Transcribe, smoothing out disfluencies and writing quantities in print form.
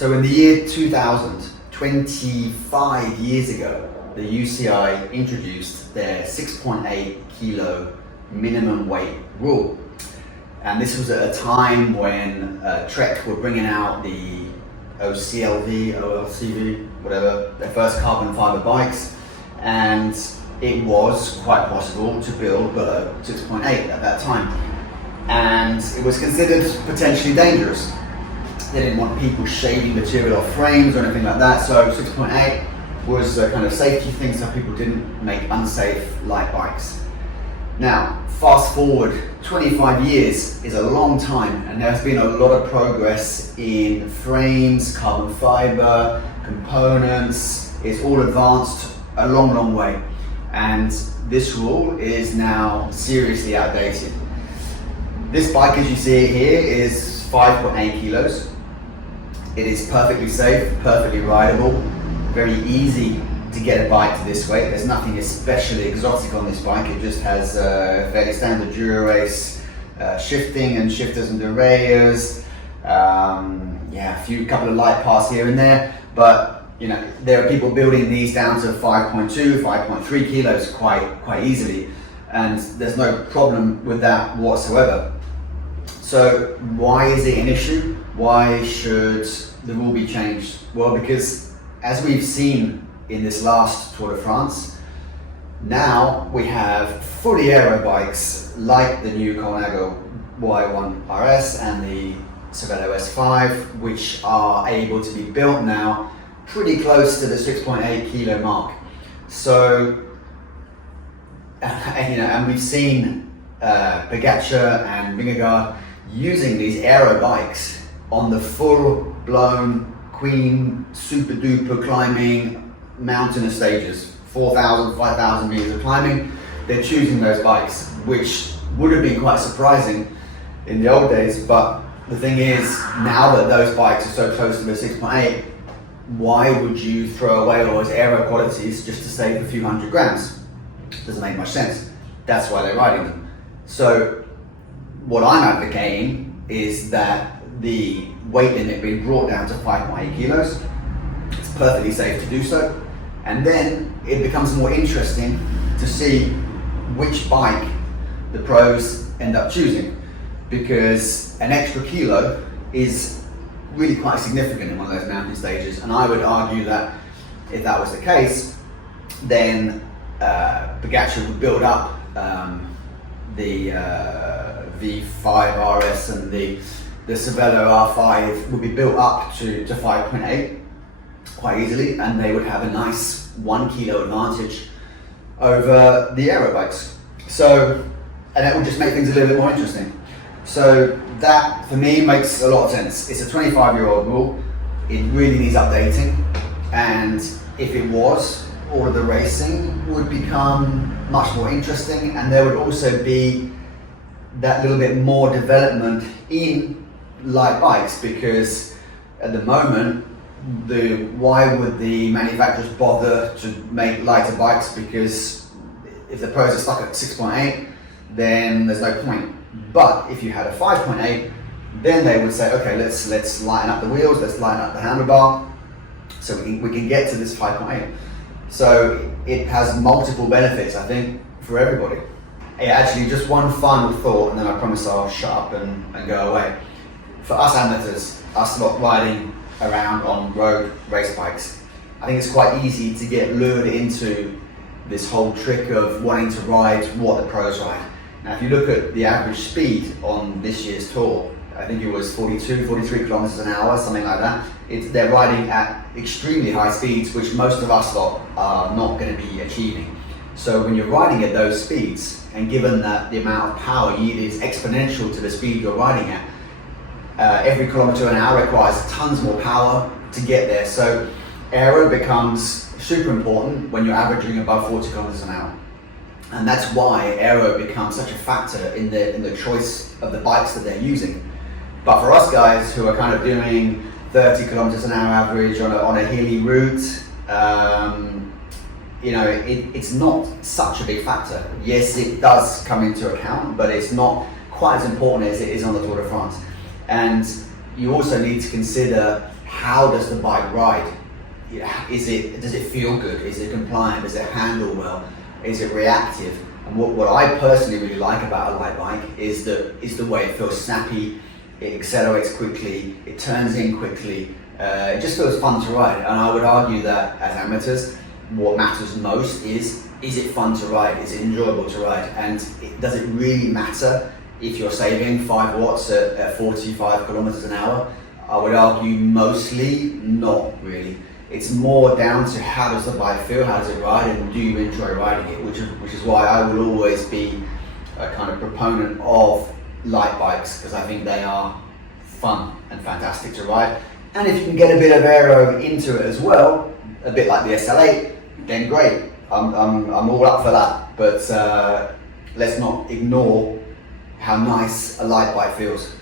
So in the year 2000, 25 years ago, the UCI introduced their 6.8 kilo minimum weight rule. And this was at a time when Trek were bringing out the OCLV, OLCV, whatever, their first carbon fiber bikes. And it was quite possible to build below 6.8 at that time. And it was considered potentially dangerous. They didn't want people shaving material off frames or anything like that, so 6.8 was a kind of safety thing so people didn't make unsafe light bikes. Now, fast forward 25 years is a long time, and there's been a lot of progress in frames, carbon fiber, components. It's all advanced a long, long way. And this rule is now seriously outdated. This bike, as you see it here, is 5.8 kilos. It is perfectly safe, perfectly rideable, very easy to get a bike to this weight. There's nothing especially exotic on this bike. It just has fairly standard Dura-Race shifting and shifters and derailleurs. A couple of light parts here and there, but you know, there are people building these down to 5.2, 5.3 kilos quite easily, and there's no problem with that whatsoever. So why is it an issue? Why should the rule be changed? Well, because as we've seen in this last Tour de France, now we have fully aero bikes like the new Cannondale Y1 RS and the Cervelo S5, which are able to be built now pretty close to the 6.8 kilo mark. So, and we've seen Pogačar and Vingegaard using these aero bikes on the full-blown Queen super duper climbing mountainous stages, 4,000, 5,000 meters of climbing. They're choosing those bikes, which would have been quite surprising in the old days, but the thing is, now that those bikes are so close to the 6.8, why would you throw away all those aero qualities just to save a few hundred grams? Doesn't make much sense. That's why they're riding them. So what I'm advocating is that the weight limit be brought down to 5.8 kilos. It's perfectly safe to do so. And then it becomes more interesting to see which bike the pros end up choosing, because an extra kilo is really quite significant in one of those mountain stages. And I would argue that if that was the case, then Pogačar would build up the V5 RS and the Cervelo R5 would be built up to 5.8 quite easily, and they would have a nice 1 kilo advantage over the aero bikes. So, and it would just make things a little bit more interesting. So that for me makes a lot of sense. It's a 25-year-old rule. It really needs updating, and if it was, all of the racing would become much more interesting, and there would also be that little bit more development in light bikes, because at the moment, why would the manufacturers bother to make lighter bikes? Because if the pros are stuck at 6.8, then there's no point. But if you had a 5.8, then they would say, okay, let's lighten up the wheels, let's lighten up the handlebar, so we can get to this 5.8. So it has multiple benefits, I think, for everybody. Yeah, actually, just one final thought, and then I promise I'll shut up and go away. For us amateurs, us lot riding around on road race bikes, I think it's quite easy to get lured into this whole trick of wanting to ride what the pros ride. Now, if you look at the average speed on this year's tour, I think it was 42, 43 kilometers an hour, something like that. They're riding at extremely high speeds, which most of us lot are not going to be achieving. So when you're riding at those speeds, and given that the amount of power you need is exponential to the speed you're riding at, every kilometer an hour requires tons more power to get there. So aero becomes super important when you're averaging above 40 kilometers an hour. And that's why aero becomes such a factor in the choice of the bikes that they're using. But for us guys who are kind of doing 30 kilometers an hour average on a hilly route, it's not such a big factor. Yes, it does come into account, but it's not quite as important as it is on the Tour de France. And you also need to consider, how does the bike ride? Does it feel good? Is it compliant? Does it handle well? Is it reactive? And what I personally really like about a light bike is the way it feels snappy, it accelerates quickly, it turns in quickly, it just feels fun to ride. And I would argue that as amateurs, what matters most is it fun to ride? Is it enjoyable to ride? And does it really matter if you're saving 5 watts at 45 kilometers an hour? I would argue mostly not really. It's more down to, how does the bike feel, how does it ride, and do you enjoy riding it, which is why I will always be a kind of proponent of light bikes, because I think they are fun and fantastic to ride. And if you can get a bit of aero into it as well, a bit like the SL8, then great. I'm all up for that. But let's not ignore how nice a light bike feels.